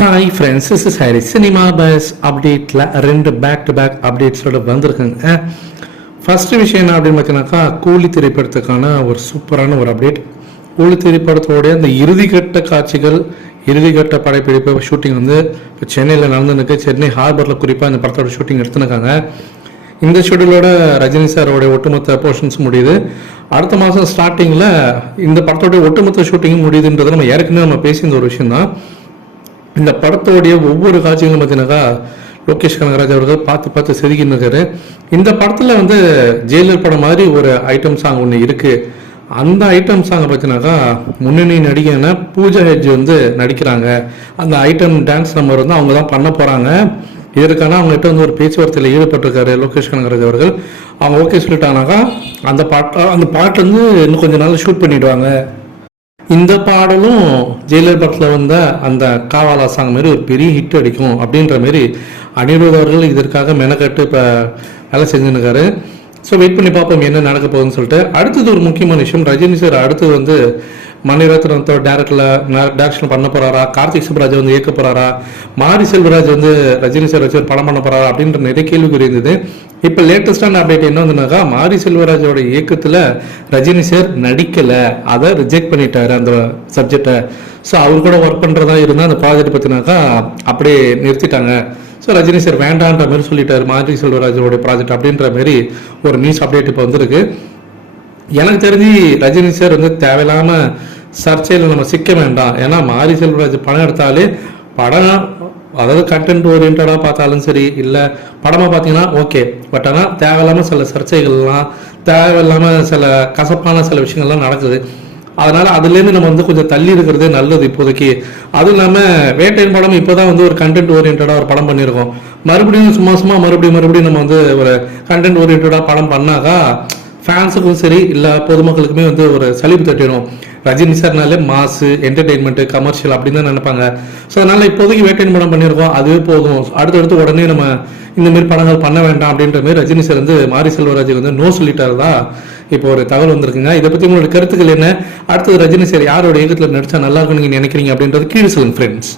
Hi friends, this is Harry. Cinema bus அப்டேட்டில் 2 back to back அப்டேட்ஸோட வந்திருக்குங்க. First விஷயம் என்ன அப்படின்னு பார்த்தீங்கன்னாக்கா, கூலி திரைப்படத்துக்கான ஒரு சூப்பரான ஒரு அப்டேட். கூலி திரைப்படத்தோடைய அந்த இறுதிக்கட்ட காட்சிகள், இறுதிக்கட்ட படப்பிடிப்பு ஷூட்டிங் வந்து இப்போ சென்னையில் நடந்துருக்கு. சென்னை ஹார்பரில் குறிப்பாக இந்த படத்தோட ஷூட்டிங் எடுத்துருக்காங்க. இந்த ஷெடியூலோட ரஜினி சாரோடைய ஒட்டுமொத்த போர்ஷன்ஸ் முடியுது. அடுத்த மாதம் ஸ்டார்டிங்கில் இந்த படத்தோடைய ஒட்டுமொத்த ஷூட்டிங்கும் முடியுதுன்றது நம்ம ஏற்கனவே பேசியிருந்த ஒரு விஷயம் தான். இந்த படத்தோடைய ஒவ்வொரு காட்சிகளும் பார்த்தீங்கன்னாக்கா லோகேஷ் கனகராஜ் அவர்கள் பார்த்து செதுக்கின்னு இருக்காரு. இந்த படத்தில் வந்து ஜெயிலர் படம் மாதிரி ஒரு ஐட்டம் சாங் ஒன்று இருக்குது. அந்த ஐட்டம் சாங்கை பார்த்தீங்கன்னாக்கா முன்னணி நடிகையான பூஜா ஹெட்ஜ் வந்து நடிக்கிறாங்க. அந்த ஐட்டம் டான்ஸ் நம்பர் வந்து அவங்க தான் பண்ண போகிறாங்க. இதற்கான அவங்ககிட்ட வந்து ஒரு பேச்சுவார்த்தையில் ஈடுபட்டிருக்காரு லோகேஷ் கனகராஜ் அவர்கள். அவங்க ஓகே சொல்லிட்டாங்கனாக்கா அந்த பாட்டு வந்து இன்னும் கொஞ்சம் நாள் ஷூட் பண்ணிவிடுவாங்க. இந்த பாடலும் ஜெயிலர் படத்தில் வந்த அந்த காவாலா சாங் மாரி ஒரு பெரிய ஹிட் அடிக்கும் அப்படின்ற மாரி அனிருத் அவர்கள் இதற்காக மெனக்கட்டு இப்போ வேலை செஞ்சுருக்காரு. ஸோ வெயிட் பண்ணி பார்ப்போம் என்ன நடக்க போகுதுன்னு சொல்லிட்டு. அடுத்தது ஒரு முக்கியமான விஷயம், ரஜினி சார் அடுத்தது வந்து மணிரத்னத்தோட டேரக்ஷன் பண்ண போகிறாரா, கார்த்திக் சுப்ராஜ் வந்து இயக்க போகிறாரா, மாரி செல்வராஜ் வந்து ரஜினி சார் வச்சு ஒரு படம் பண்ண போகிறாரா அப்படின்ற நிறைய கேள்விக்குறி இருந்தது. இப்போ லேட்டஸ்டான அப்டேட் என்ன வந்துனாக்கா, மாரி செல்வராஜோட இயக்கத்தில் ரஜினி சார் நடிக்கலை, அதை ரிஜெக்ட் பண்ணிட்டாரு அந்த சப்ஜெக்டை. ஸோ அவர் கூட ஒர்க் பண்ணுறதா இருந்தால் அந்த ப்ராஜெக்ட் பார்த்தினாக்கா அப்படியே நிறுத்திட்டாங்க. ஸோ ரஜினி சார் வேண்டான்ற மாதிரி சொல்லிட்டாரு மாரி செல்வராஜோட ப்ராஜெக்ட் அப்படின்ற மாதிரி ஒரு நியூஸ் அப்டேட் இப்போ வந்திருக்கு. எனக்கு தெரிஞ்சு ரஜினி சார் வந்து தேவையில்லாமல் சர்ச்சையில் நம்ம சிக்க வேண்டாம். ஏன்னா மாரி செல்வராஜ் படம் எடுத்தாலே படம் அதாவது கண்டென்ட் ஓரியன்டாக பார்த்தாலும் சரி, இல்லை படமாக பார்த்தீங்கன்னா ஓகே. பட் ஆனால் தேவையில்லாமல் சில சர்ச்சைகள்லாம், தேவையில்லாமல் சில கசப்பான சில விஷயங்கள்லாம் நடக்குது. அதனால் அதுலேருந்து நம்ம வந்து கொஞ்சம் தள்ளி இருக்கிறதே நல்லது இப்போதைக்கு. அதுவும் இல்லாமல் வேட்டையின் படம் இப்போ தான் வந்து ஒரு கண்டென்ட் ஓரியன்டாக ஒரு படம் பண்ணியிருக்கோம். மறுபடியும் சும்மா மறுபடியும் நம்ம வந்து ஒரு கண்டென்ட் ஓரியன்டாக படம் பண்ணாக்கா ஃபேன்ஸுக்கும் சரி இல்லை பொதுமக்களுக்குமே வந்து ஒரு சலிப்பு தட்டிடும். ரஜினி சார்னாலே மாசு, என்டர்டெயின்மெண்ட்டு, கமர்ஷியல் அப்படின்னு தான் நினைப்பாங்க. ஸோ அதனால் இப்போதைக்கு வேட்டையின் படம் பண்ணியிருக்கோம், அதுவே போதும். அடுத்தடுத்து உடனே நம்ம இந்தமாரி படங்கள் பண்ண வேண்டாம் அப்படின்ற மாதிரி ரஜினி சார் வந்து மாரி செல்வராஜ் வந்து நோ சொல்லிட்டாரு தான் இப்போ ஒரு தகவல் வந்திருக்குங்க. இதை பற்றி உங்களோட கருத்துக்கள் என்ன? அடுத்தது ரஜினி சார் யாரோட இயக்கத்தில் நடிச்சா நல்லா இருக்குன்னு நீங்கள் நினைக்கிறீங்க அப்படின்றது கீழே சொல்லுங்க ஃப்ரெண்ட்ஸ்.